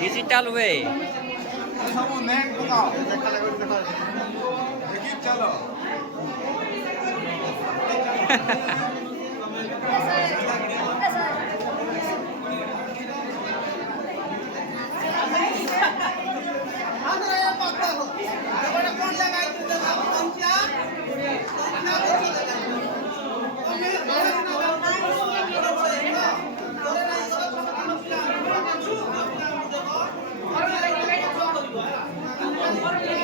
Digital way. চলো Hãy subscribe cho kênh Ghiền Mì Gõ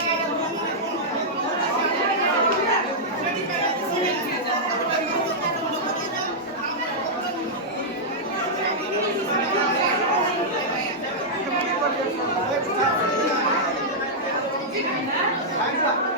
để không bỏ lỡ những video hấp dẫn